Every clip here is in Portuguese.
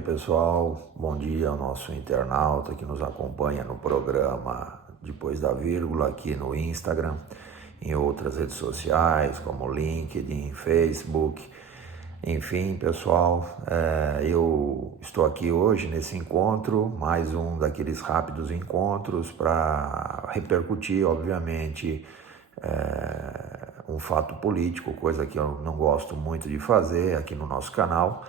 dia, pessoal. Bom dia ao nosso internauta que nos acompanha no programa Depois da Vírgula, aqui no Instagram, em outras redes sociais, como LinkedIn, Facebook. Enfim, pessoal, eu estou aqui hoje nesse encontro, mais um daqueles rápidos encontros para repercutir, obviamente, um fato político, coisa que eu não gosto muito de fazer aqui no nosso canal,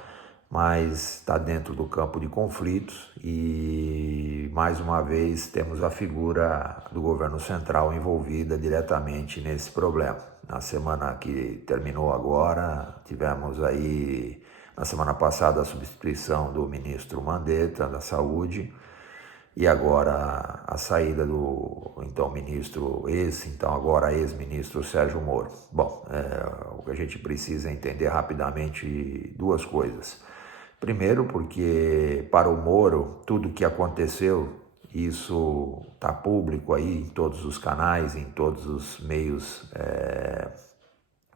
mas está dentro do campo de conflitos e, mais uma vez, temos a figura do governo central envolvida diretamente nesse problema. Na semana que terminou agora, tivemos aí, na semana passada, a substituição do ministro Mandetta, da Saúde, e agora a saída do agora ex-ministro Sérgio Moro. Bom, o que a gente precisa entender rapidamente duas coisas. Primeiro, porque para o Moro, tudo o que aconteceu, isso está público aí em todos os canais, em todos os meios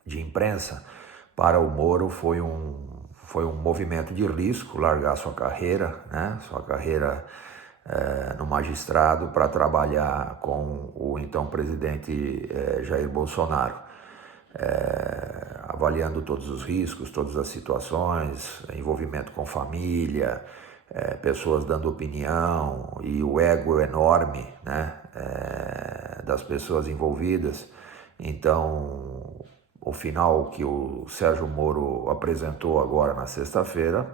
de imprensa. Para o Moro foi um movimento de risco largar sua carreira, né? Sua carreira no magistrado para trabalhar com o então presidente Jair Bolsonaro. Avaliando todos os riscos, todas as situações, envolvimento com família, pessoas dando opinião e o ego enorme, né, das pessoas envolvidas. Então, o final que o Sérgio Moro apresentou agora na sexta-feira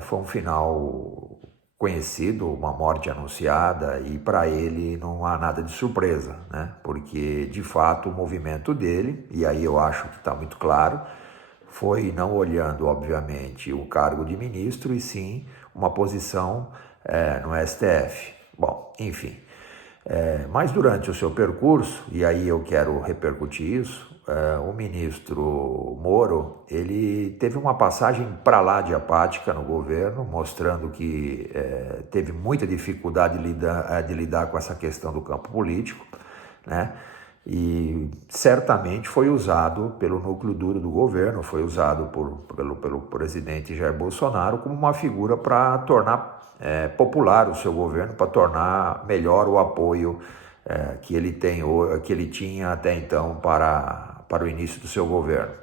foi um final conhecido, uma morte anunciada, e para ele não há nada de surpresa, né? Porque de fato o movimento dele, e aí eu acho que está muito claro, foi não olhando obviamente o cargo de ministro e sim uma posição no STF. Bom, enfim, mas durante o seu percurso, e aí eu quero repercutir isso, o ministro Moro, ele teve uma passagem para lá de apática no governo, mostrando que teve muita dificuldade de lidar com essa questão do campo político, né? E certamente foi usado pelo núcleo duro do governo, foi usado pelo presidente Jair Bolsonaro como uma figura para tornar popular o seu governo, para tornar melhor o apoio que ele tinha até então para o início do seu governo.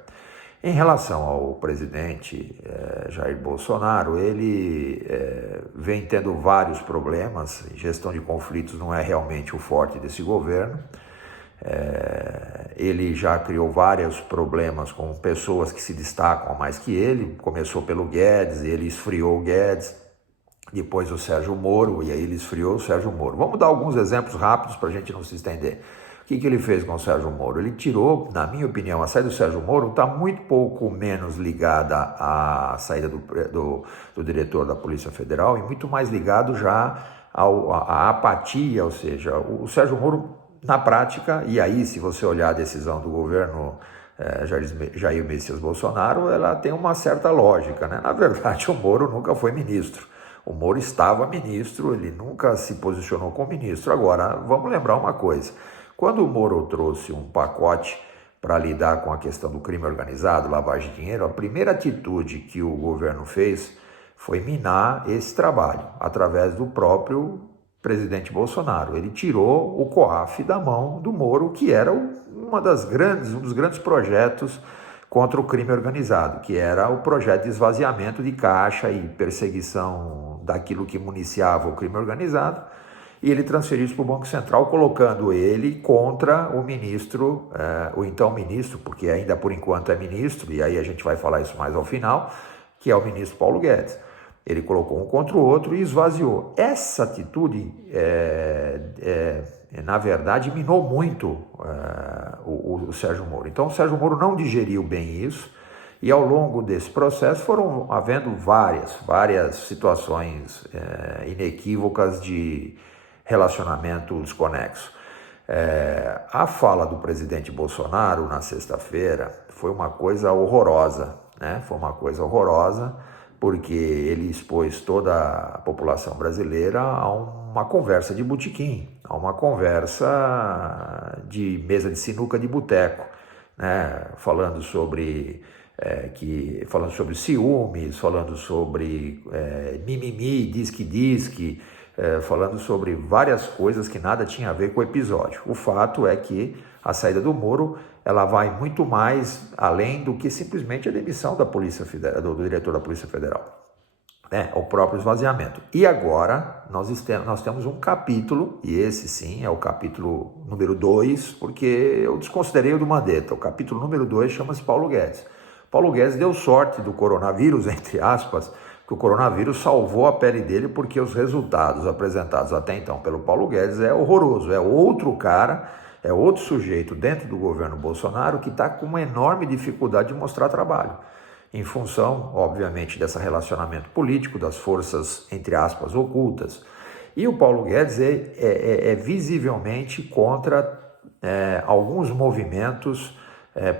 Em relação ao presidente Jair Bolsonaro, ele vem tendo vários problemas, gestão de conflitos não é realmente o forte desse governo. Ele já criou vários problemas com pessoas que se destacam mais que ele, começou pelo Guedes, ele esfriou o Guedes, depois o Sérgio Moro, e aí ele esfriou o Sérgio Moro. Vamos dar alguns exemplos rápidos para a gente não se estender. O que ele fez com o Sérgio Moro? Ele tirou, na minha opinião, a saída do Sérgio Moro está muito pouco menos ligada à saída do diretor da Polícia Federal e muito mais ligado já à apatia, ou seja, o Sérgio Moro, na prática, e aí se você olhar a decisão do governo Jair Messias Bolsonaro, ela tem uma certa lógica, né? Na verdade, o Moro nunca foi ministro. O Moro estava ministro, ele nunca se posicionou como ministro. Agora, vamos lembrar uma coisa. Quando o Moro trouxe um pacote para lidar com a questão do crime organizado, lavagem de dinheiro, a primeira atitude que o governo fez foi minar esse trabalho, através do próprio presidente Bolsonaro. Ele tirou o COAF da mão do Moro, que era um dos grandes projetos contra o crime organizado, que era o projeto de esvaziamento de caixa e perseguição daquilo que municiava o crime organizado, e ele transferiu isso para o Banco Central, colocando ele contra o ministro, o então ministro, porque ainda por enquanto é ministro, e aí a gente vai falar isso mais ao final, que é o ministro Paulo Guedes. Ele colocou um contra o outro e esvaziou. Essa atitude, na verdade, minou muito o Sérgio Moro. Então, o Sérgio Moro não digeriu bem isso e, ao longo desse processo, foram havendo várias situações inequívocas de relacionamento desconexo. A fala do presidente Bolsonaro na sexta-feira foi uma coisa horrorosa, né? Foi uma coisa horrorosa, porque ele expôs toda a população brasileira a uma conversa de botequim, a uma conversa de mesa de sinuca de boteco, né? Falando sobre falando sobre ciúmes, falando sobre mimimi, disque, falando sobre várias coisas que nada tinha a ver com o episódio. O fato é que a saída do Moro, ela vai muito mais além do que simplesmente a demissão da Polícia Federal, do diretor da Polícia Federal, né? O próprio esvaziamento. E agora nós temos um capítulo, e esse sim é o capítulo número 2, porque eu desconsiderei o do Mandetta. O capítulo número 2 chama-se Paulo Guedes. Paulo Guedes deu sorte do coronavírus, entre aspas, que o coronavírus salvou a pele dele, porque os resultados apresentados até então pelo Paulo Guedes é horroroso. É outro cara, é outro sujeito dentro do governo Bolsonaro que está com uma enorme dificuldade de mostrar trabalho, em função, obviamente, desse relacionamento político, das forças, entre aspas, ocultas. E o Paulo Guedes é visivelmente contra alguns movimentos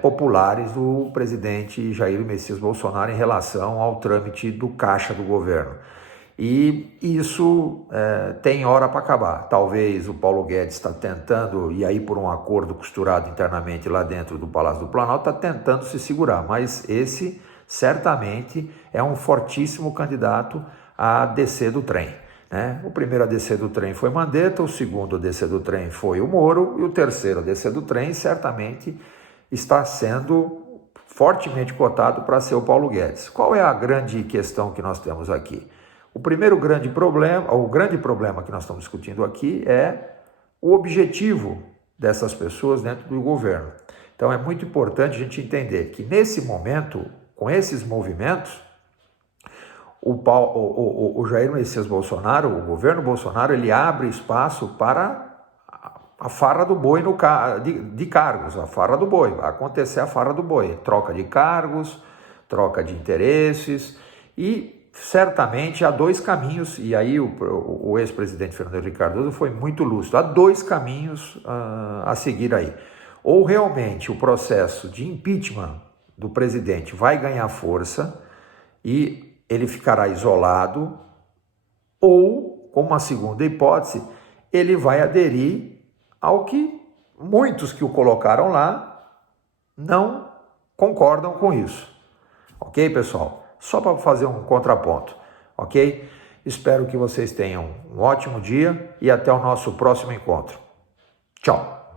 populares do presidente Jair Messias Bolsonaro em relação ao trâmite do caixa do governo. E isso tem hora para acabar. Talvez o Paulo Guedes está tentando, e aí por um acordo costurado internamente lá dentro do Palácio do Planalto, está tentando se segurar, mas esse certamente é um fortíssimo candidato a descer do trem, né? O primeiro a descer do trem foi Mandetta, o segundo a descer do trem foi o Moro, e o terceiro a descer do trem certamente está sendo fortemente cotado para ser o Paulo Guedes. Qual é a grande questão que nós temos aqui? O grande problema que nós estamos discutindo aqui é o objetivo dessas pessoas dentro do governo. Então é muito importante a gente entender que nesse momento, com esses movimentos, o Jair Messias Bolsonaro, o governo Bolsonaro, ele abre espaço para a farra do boi de cargos, a farra do boi, vai acontecer a farra do boi, troca de cargos, troca de interesses, e certamente há dois caminhos, e aí o ex-presidente Fernando Henrique Cardoso foi muito lúcido, há dois caminhos a seguir aí. Ou realmente o processo de impeachment do presidente vai ganhar força e ele ficará isolado, ou, como uma segunda hipótese, ele vai aderir ao que muitos que o colocaram lá não concordam com isso. Ok, pessoal? Só para fazer um contraponto, ok? Espero que vocês tenham um ótimo dia e até o nosso próximo encontro. Tchau!